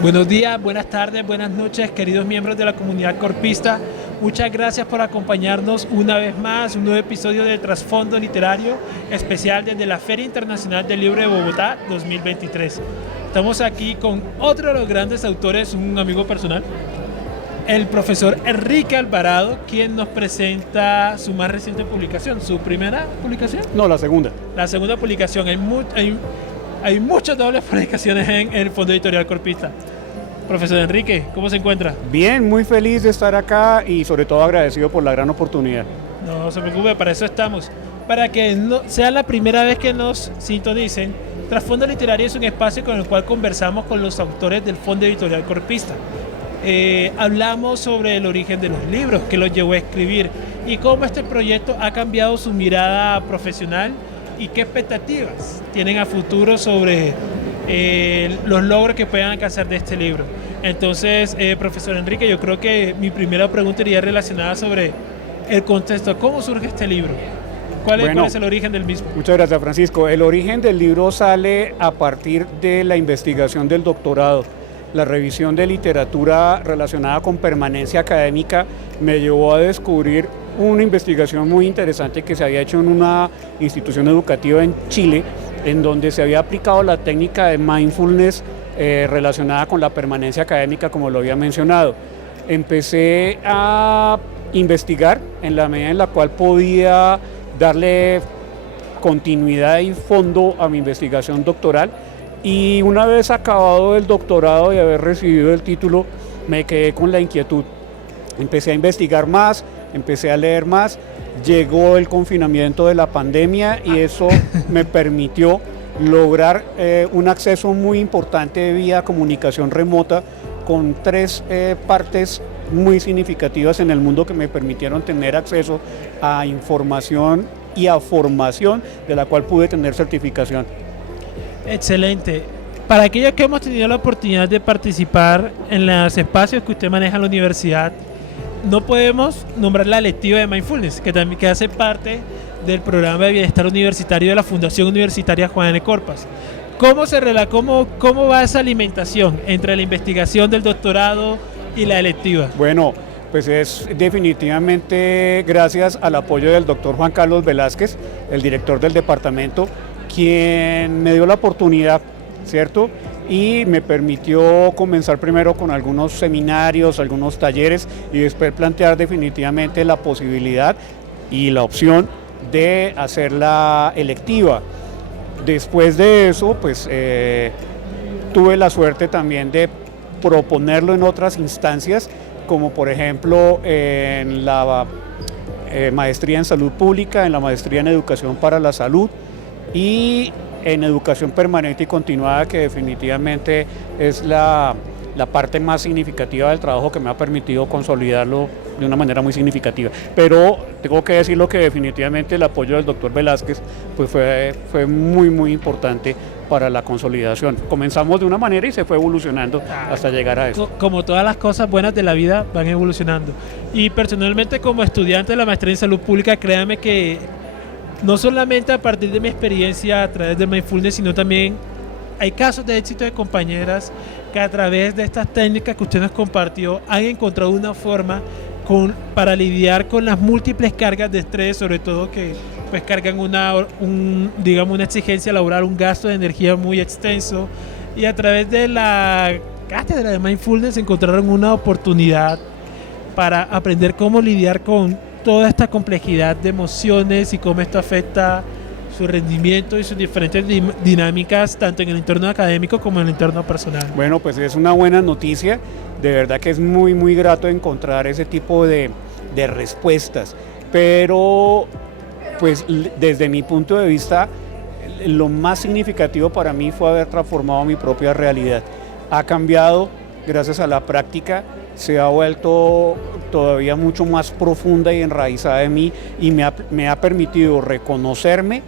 Buenos días, buenas tardes, buenas noches, queridos miembros de la comunidad corpista. Muchas gracias por acompañarnos una vez más, un nuevo episodio de Trasfondo Literario especial desde la Feria Internacional del Libro de Bogotá 2023. Estamos aquí con otro de los grandes autores, un amigo personal, el profesor Enrique Alvarado, quien nos presenta su más reciente publicación. ¿Su primera publicación? No, la segunda. La segunda publicación. Hay muchas dobles publicaciones en el Fondo Editorial Corpista. Profesor Enrique, ¿cómo se encuentra? Bien, muy feliz de estar acá y sobre todo agradecido por la gran oportunidad. No se preocupe, para eso estamos. Para que no sea la primera vez que nos sintonicen, Trasfondo Literario es un espacio con el cual conversamos con los autores del Fondo Editorial Corpista. Hablamos sobre el origen de los libros, qué los llevó a escribir y cómo este proyecto ha cambiado su mirada profesional y qué expectativas tienen a futuro sobre los logros que puedan alcanzar de este libro. Entonces, profesor Enrique, yo creo que mi primera pregunta iría relacionada sobre el contexto. ¿Cómo surge este libro? ¿Cuál es el origen del mismo? Muchas gracias, Francisco. El origen del libro sale a partir de la investigación del doctorado. La revisión de literatura relacionada con permanencia académica me llevó a descubrir una investigación muy interesante que se había hecho en una institución educativa en Chile, en donde se había aplicado la técnica de mindfulness relacionada con la permanencia académica, como lo había mencionado. Empecé a investigar en la medida en la cual podía darle continuidad y fondo a mi investigación doctoral, y una vez acabado el doctorado y haber recibido el título, me quedé con la inquietud. Empecé a investigar más, empecé a leer más, llegó el confinamiento de la pandemia y eso me permitió lograr un acceso muy importante vía comunicación remota con tres partes muy significativas en el mundo que me permitieron tener acceso a información y a formación de la cual pude tener certificación. Excelente. Para aquellos que hemos tenido la oportunidad de participar en los espacios que usted maneja en la universidad, no podemos nombrar la electiva de Mindfulness, que hace parte del programa de bienestar universitario de la Fundación Universitaria Juan N. Corpas. ¿Cómo va esa alimentación entre la investigación del doctorado y la electiva? Bueno, pues es definitivamente gracias al apoyo del doctor Juan Carlos Velázquez, el director del departamento, quien me dio la oportunidad, ¿cierto? Y me permitió comenzar primero con algunos seminarios, algunos talleres y después plantear definitivamente la posibilidad y la opción de hacer la electiva. Después de eso, pues tuve la suerte también de proponerlo en otras instancias, como por ejemplo en la maestría en salud pública, en la maestría en educación para la salud y en educación permanente y continuada, que definitivamente es la parte más significativa del trabajo que me ha permitido consolidarlo de una manera muy significativa. Pero tengo que decirlo que definitivamente el apoyo del doctor Velázquez pues fue muy muy importante para la consolidación. Comenzamos de una manera y se fue evolucionando hasta llegar a eso. Como todas las cosas buenas de la vida van evolucionando. Y personalmente, como estudiante de la maestría en salud pública, créame que no solamente a partir de mi experiencia a través de Mindfulness, sino también hay casos de éxito de compañeras que a través de estas técnicas que usted nos compartió han encontrado una forma para lidiar con las múltiples cargas de estrés, sobre todo que pues cargan una exigencia laboral, un gasto de energía muy extenso, y a través de la cátedra de Mindfulness encontraron una oportunidad para aprender cómo lidiar con toda esta complejidad de emociones y cómo esto afecta su rendimiento y sus diferentes dinámicas, tanto en el entorno académico como en el entorno personal. Bueno, pues es una buena noticia, de verdad que es muy muy grato encontrar ese tipo de respuestas, pero pues desde mi punto de vista lo más significativo para mí fue haber transformado mi propia realidad. Ha cambiado gracias a la práctica, se ha vuelto todavía mucho más profunda y enraizada en mí, y me ha permitido reconocerme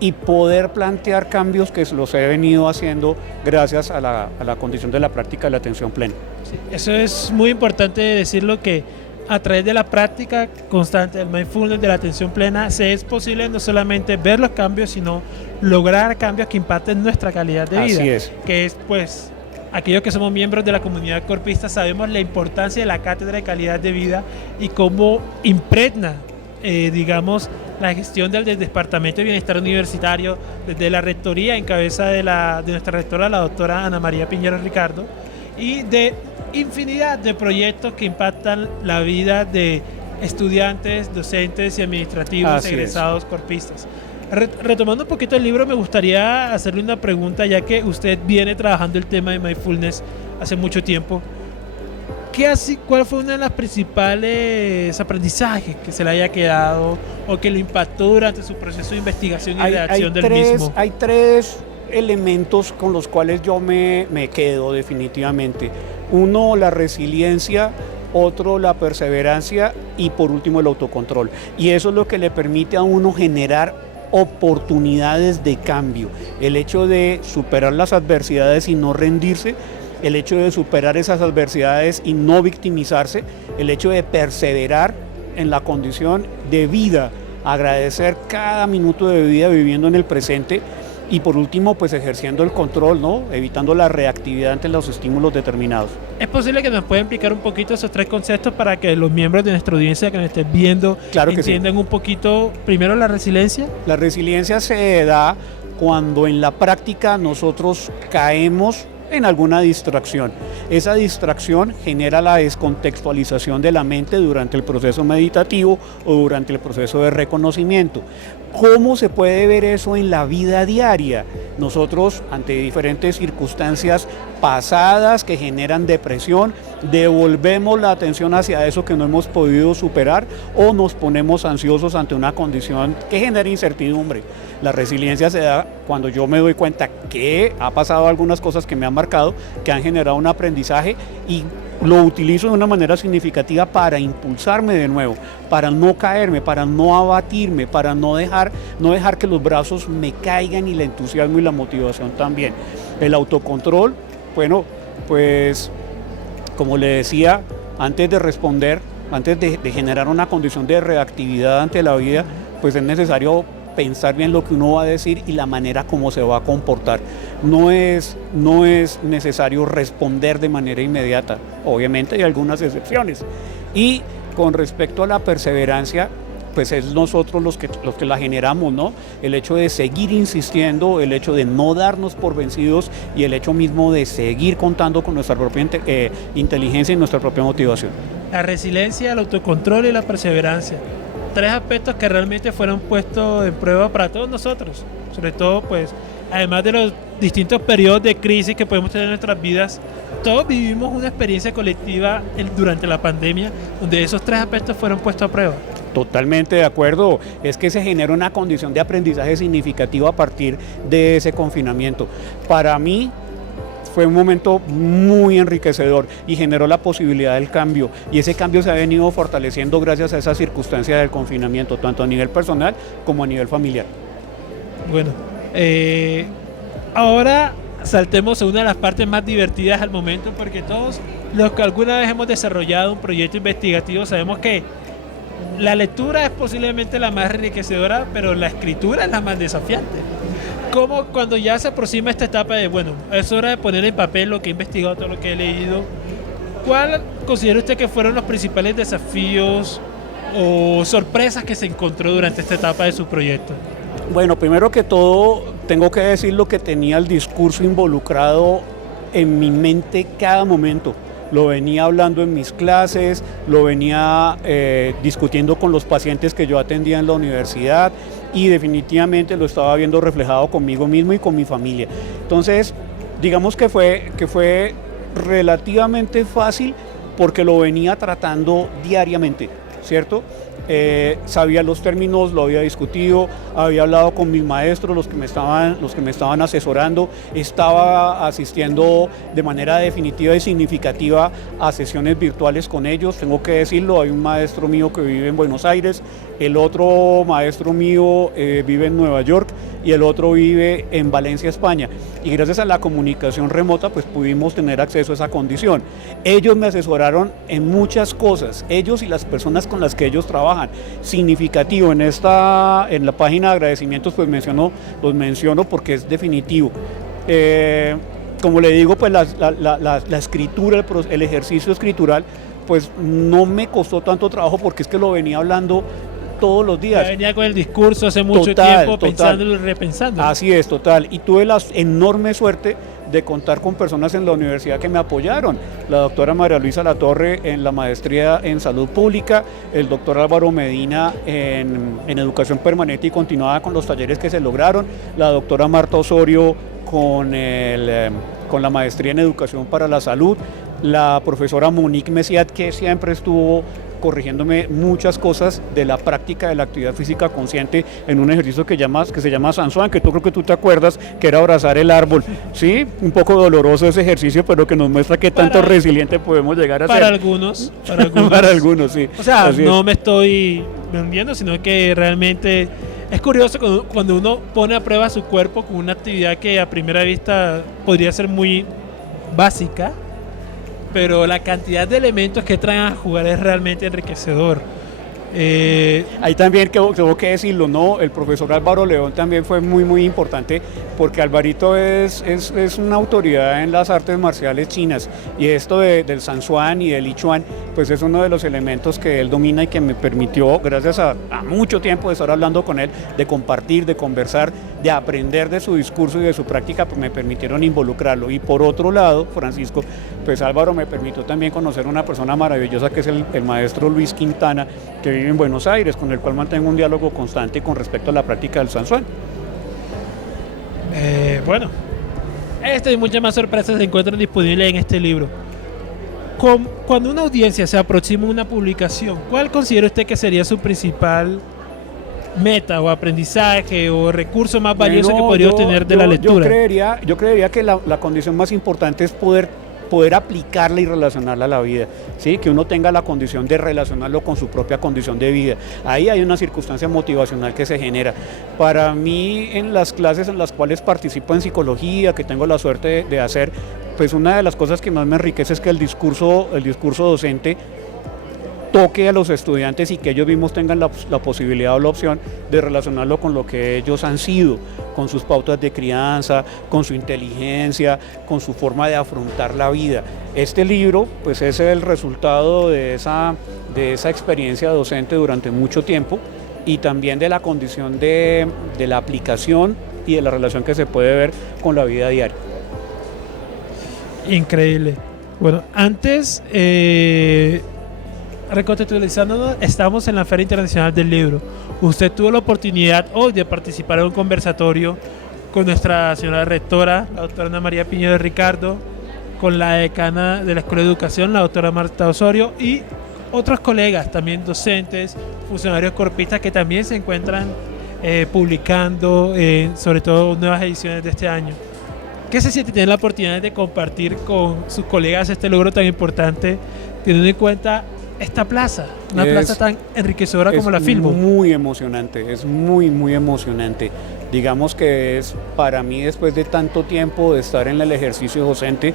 y poder plantear cambios que los he venido haciendo gracias a la condición de la práctica de la atención plena. Sí, eso es muy importante decirlo, que a través de la práctica constante del mindfulness, de la atención plena, se es posible no solamente ver los cambios, sino lograr cambios que impacten nuestra calidad de vida. Así es. Que es pues aquellos que somos miembros de la comunidad corpista sabemos la importancia de la cátedra de calidad de vida y cómo impregna, digamos, la gestión del Departamento de Bienestar Universitario, desde la rectoría en cabeza de nuestra rectora, la doctora Ana María Piñero Ricardo, y de infinidad de proyectos que impactan la vida de estudiantes, docentes y administrativos egresados corpistas. Retomando un poquito el libro, me gustaría hacerle una pregunta, ya que usted viene trabajando el tema de mindfulness hace mucho tiempo. ¿Cuál fue uno de los principales aprendizajes que se le haya quedado o que lo impactó durante su proceso de investigación y redacción del mismo? Hay tres elementos con los cuales yo me quedo definitivamente. Uno, la resiliencia; otro, la perseverancia; y por último, el autocontrol. Y eso es lo que le permite a uno generar oportunidades de cambio. El hecho de superar las adversidades y no rendirse, el hecho de superar esas adversidades y no victimizarse, el hecho de perseverar en la condición de vida, agradecer cada minuto de vida viviendo en el presente, y por último, pues ejerciendo el control, ¿no? Evitando la reactividad ante los estímulos determinados. ¿Es posible que nos pueda explicar un poquito esos tres conceptos para que los miembros de nuestra audiencia que nos estén viendo entiendan un poquito, primero, la resiliencia? La resiliencia se da cuando en la práctica nosotros caemos en alguna distracción. Esa distracción genera la descontextualización de la mente durante el proceso meditativo o durante el proceso de reconocimiento. ¿Cómo se puede ver eso en la vida diaria? Nosotros, ante diferentes circunstancias pasadas que generan depresión, devolvemos la atención hacia eso que no hemos podido superar, o nos ponemos ansiosos ante una condición que genera incertidumbre. La resiliencia se da cuando yo me doy cuenta que ha pasado algunas cosas que me han marcado, que han generado un aprendizaje, y lo utilizo de una manera significativa para impulsarme de nuevo, para no caerme, para no abatirme, para no dejar que los brazos me caigan, y el entusiasmo y la motivación también. El autocontrol, bueno, pues como le decía, antes de responder, antes de generar una condición de reactividad ante la vida, pues es necesario pensar bien lo que uno va a decir y la manera como se va a comportar. No es necesario responder de manera inmediata, obviamente hay algunas excepciones. Y con respecto a la perseverancia, pues es nosotros los que la generamos, ¿no? El hecho de seguir insistiendo, el hecho de no darnos por vencidos, y el hecho mismo de seguir contando con nuestra propia inteligencia y nuestra propia motivación. La resiliencia, el autocontrol y la perseverancia. Tres aspectos que realmente fueron puestos en prueba para todos nosotros, sobre todo, pues, además de los distintos periodos de crisis que podemos tener en nuestras vidas, todos vivimos una experiencia colectiva durante la pandemia, donde esos tres aspectos fueron puestos a prueba. Totalmente de acuerdo, es que se genera una condición de aprendizaje significativa a partir de ese confinamiento. Para mí fue un momento muy enriquecedor y generó la posibilidad del cambio, y ese cambio se ha venido fortaleciendo gracias a esa circunstancia del confinamiento, tanto a nivel personal como a nivel familiar. Bueno, ahora saltemos a una de las partes más divertidas al momento, porque todos los que alguna vez hemos desarrollado un proyecto investigativo sabemos que la lectura es posiblemente la más enriquecedora, pero la escritura es la más desafiante. Como cuando ya se aproxima esta etapa de, bueno, es hora de poner en papel lo que he investigado, todo lo que he leído, ¿cuál considera usted que fueron los principales desafíos o sorpresas que se encontró durante esta etapa de su proyecto? Bueno, primero que todo, tengo que decir lo que tenía el discurso involucrado en mi mente cada momento. Lo venía hablando en mis clases, lo venía discutiendo con los pacientes que yo atendía en la universidad, y definitivamente lo estaba viendo reflejado conmigo mismo y con mi familia. Entonces, digamos que fue relativamente fácil porque lo venía tratando diariamente, ¿cierto? Sabía los términos, lo había discutido, había hablado con mis maestros, los que me estaban asesorando, estaba asistiendo de manera definitiva y significativa a sesiones virtuales con ellos. Tengo que decirlo, hay un maestro mío que vive en Buenos Aires, el otro maestro mío vive en Nueva York, y el otro vive en Valencia, España, y gracias a la comunicación remota pues pudimos tener acceso a esa condición. Ellos me asesoraron en muchas cosas, ellos y las personas con las que ellos trabajan. Significativo en la página de agradecimientos, pues los menciono porque es definitivo. como le digo, pues la escritura, el ejercicio escritural, pues no me costó tanto trabajo porque es que lo venía hablando todos los días. Ya venía con el discurso hace mucho tiempo, pensándolo y repensándolo. Así es, total. Y tuve la enorme suerte de contar con personas en la universidad que me apoyaron. La doctora María Luisa Latorre en la maestría en salud pública, el doctor Álvaro Medina en educación permanente y continuada con los talleres que se lograron, la doctora Marta Osorio con la maestría en educación para la salud, la profesora Monique Messiat, que siempre estuvo corrigiéndome muchas cosas de la práctica de la actividad física consciente en un ejercicio que se llama Sansuan, que creo que tú te acuerdas, que era abrazar el árbol, ¿sí? Un poco doloroso ese ejercicio, pero que nos muestra qué tanto resiliente podemos llegar a ser. Para algunos. Para algunos, sí. O sea, no me estoy vendiendo, sino que realmente es curioso cuando uno pone a prueba su cuerpo con una actividad que a primera vista podría ser muy básica, pero la cantidad de elementos que traen a jugar es realmente enriquecedor. Ahí también tengo que decirlo, ¿no? El profesor Álvaro León también fue muy muy importante, porque Alvarito es una autoridad en las artes marciales chinas, y esto del Sansuan y del Lichuan, pues es uno de los elementos que él domina y que me permitió, gracias a mucho tiempo de estar hablando con él, de compartir, de conversar, de aprender de su discurso y de su práctica, pues me permitieron involucrarlo. Y por otro lado, Francisco, pues Álvaro me permitió también conocer a una persona maravillosa que es el maestro Luis Quintana, que vive en Buenos Aires, con el cual mantengo un diálogo constante con respecto a la práctica del Sansuan. Bueno, esta y muchas más sorpresas se encuentran disponibles en este libro. Cuando una audiencia se aproxima a una publicación, ¿cuál considera usted que sería su principal meta o aprendizaje o recurso más valioso que podría obtener de la lectura? Yo creería que la condición más importante es poder aplicarla y relacionarla a la vida, ¿sí? Que uno tenga la condición de relacionarlo con su propia condición de vida. Ahí hay una circunstancia motivacional que se genera. Para mí, en las clases en las cuales participo en psicología, que tengo la suerte de hacer, pues una de las cosas que más me enriquece es que el discurso docente toque a los estudiantes y que ellos mismos tengan la posibilidad o la opción de relacionarlo con lo que ellos han sido, con sus pautas de crianza, con su inteligencia, con su forma de afrontar la vida. Este libro pues es el resultado de esa experiencia docente durante mucho tiempo, y también de la condición de la aplicación y de la relación que se puede ver con la vida diaria. Increíble. Bueno, antes, recontextualizándonos, estamos en la Feria Internacional del Libro. Usted tuvo la oportunidad hoy de participar en un conversatorio con nuestra señora rectora, la doctora Ana María Piñero de Ricardo, con la decana de la Escuela de Educación, la doctora Marta Osorio, y otros colegas, también docentes, funcionarios corpistas que también se encuentran publicando, sobre todo nuevas ediciones de este año. ¿Qué se siente tener la oportunidad de compartir con sus colegas este logro tan importante, teniendo en cuenta esta plaza, una plaza tan enriquecedora como la Filbo? Es muy emocionante, es muy muy emocionante. Digamos que es para mí, después de tanto tiempo de estar en el ejercicio docente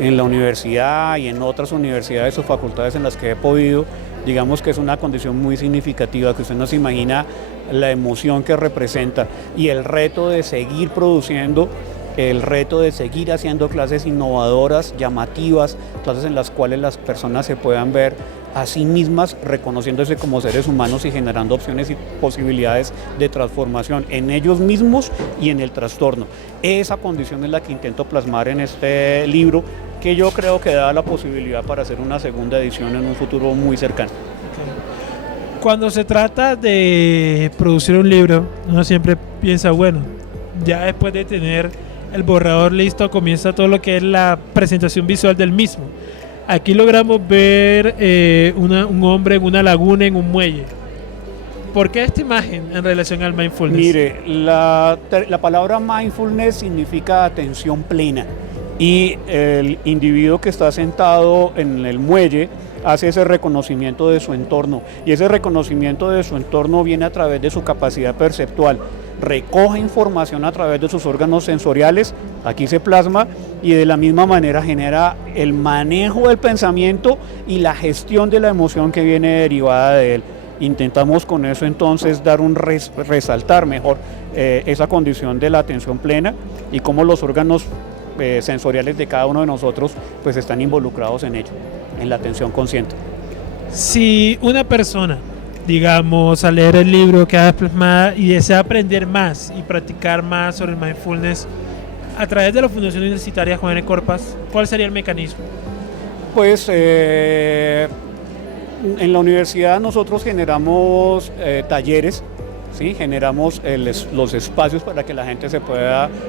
en la universidad y en otras universidades o facultades en las que he podido, digamos que es una condición muy significativa, que usted no se imagina la emoción que representa, y el reto de seguir produciendo, el reto de seguir haciendo clases innovadoras, llamativas, clases en las cuales las personas se puedan ver a sí mismas reconociéndose como seres humanos y generando opciones y posibilidades de transformación en ellos mismos y en el trastorno. Esa condición es la que intento plasmar en este libro, que yo creo que da la posibilidad para hacer una segunda edición en un futuro muy cercano. Cuando se trata de producir un libro, uno siempre piensa, bueno, ya después de tener el borrador listo, comienza todo lo que es la presentación visual del mismo. Aquí logramos ver un hombre en una laguna, en un muelle. ¿Por qué esta imagen en relación al mindfulness? Mire, la palabra mindfulness significa atención plena, y el individuo que está sentado en el muelle hace ese reconocimiento de su entorno, y ese reconocimiento de su entorno viene a través de su capacidad perceptual. Recoge información a través de sus órganos sensoriales, aquí se plasma, y de la misma manera genera el manejo del pensamiento y la gestión de la emoción que viene derivada de él. Intentamos con eso entonces dar resaltar mejor esa condición de la atención plena, y cómo los órganos sensoriales de cada uno de nosotros pues están involucrados en ello, en la atención consciente. Si una persona, digamos, al leer el libro queda plasmada y desea aprender más y practicar más sobre el mindfulness a través de la Fundación Universitaria Juan N. Corpas, ¿cuál sería el mecanismo? Pues en la universidad nosotros generamos talleres, ¿sí? Generamos los espacios para que la gente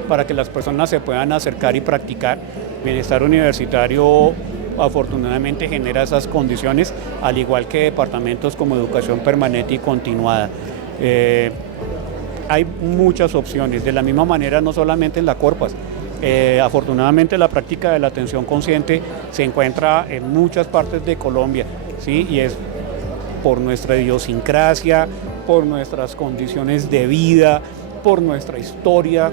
para que las personas se puedan acercar y practicar. Bienestar Universitario afortunadamente genera esas condiciones, al igual que departamentos como educación permanente y continuada. Hay muchas opciones, de la misma manera no solamente en la Corpas. Afortunadamente la práctica de la atención consciente se encuentra en muchas partes de Colombia, ¿sí? Y es por nuestra idiosincrasia, por nuestras condiciones de vida, por nuestra historia,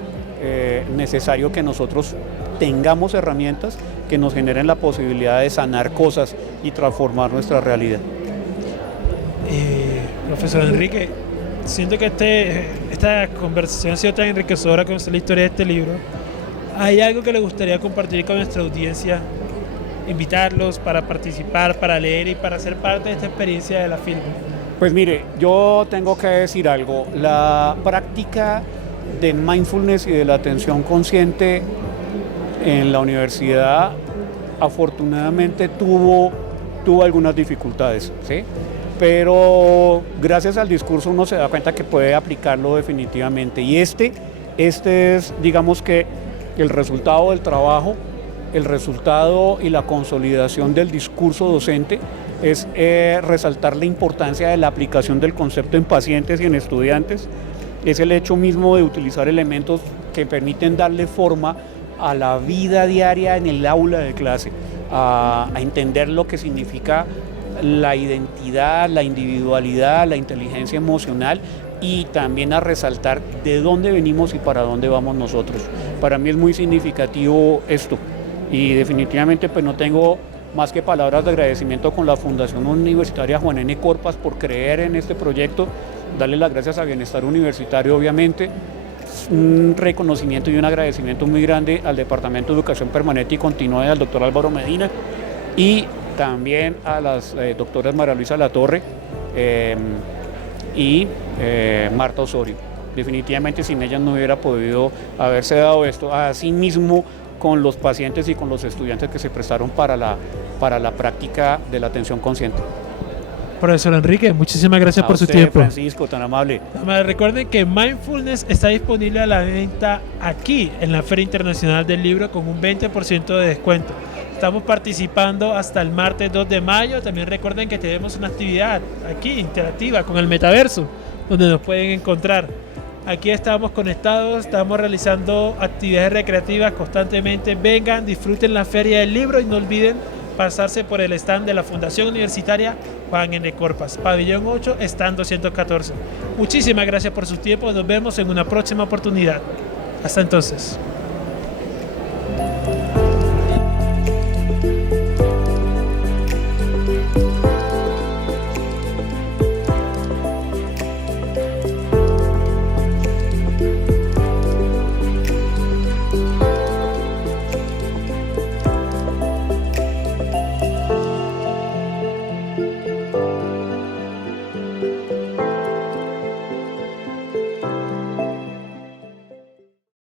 necesario que nosotros tengamos herramientas que nos generen la posibilidad de sanar cosas y transformar nuestra realidad. Profesor Enrique, siento que esta conversación ha sido tan enriquecedora con la historia de este libro. ¿Hay algo que le gustaría compartir con nuestra audiencia? Invitarlos para participar, para leer y para ser parte de esta experiencia de la FILM. Pues mire, yo tengo que decir algo. La práctica de mindfulness y de la atención consciente en la universidad afortunadamente tuvo algunas dificultades, ¿sí? Pero gracias al discurso uno se da cuenta que puede aplicarlo definitivamente. Y este es, digamos que, el resultado del trabajo, el resultado y la consolidación del discurso docente es resaltar la importancia de la aplicación del concepto en pacientes y en estudiantes. Es el hecho mismo de utilizar elementos que permiten darle forma a la vida diaria en el aula de clase, a entender lo que significa la identidad, la individualidad, la inteligencia emocional y también a resaltar de dónde venimos y para dónde vamos nosotros. Para mí es muy significativo esto y definitivamente pues no tengo más que palabras de agradecimiento con la Fundación Universitaria Juan N. Corpas por creer en este proyecto, darle las gracias a Bienestar Universitario obviamente, un reconocimiento y un agradecimiento muy grande al Departamento de Educación Permanente y Continua al doctor Álvaro Medina y también a las doctoras María Luisa Latorre y Marta Osorio. Definitivamente sin ellas no hubiera podido haberse dado esto. Asimismo con los pacientes y con los estudiantes que se prestaron para la práctica de la atención consciente. Profesor Enrique, muchísimas gracias por su tiempo. Francisco, tan amable. Recuerden que Mindfulness está disponible a la venta aquí en la Feria Internacional del Libro con un 20% de descuento. Estamos participando hasta el martes 2 de mayo. También recuerden que tenemos una actividad aquí interactiva con el metaverso, donde nos pueden encontrar. Aquí estamos conectados, estamos realizando actividades recreativas constantemente. Vengan, disfruten la Feria del Libro y no olviden pasarse por el stand de la Fundación Universitaria Juan N. Corpas, Pabellón 8, stand 214. Muchísimas gracias por su tiempo, nos vemos en una próxima oportunidad. Hasta entonces.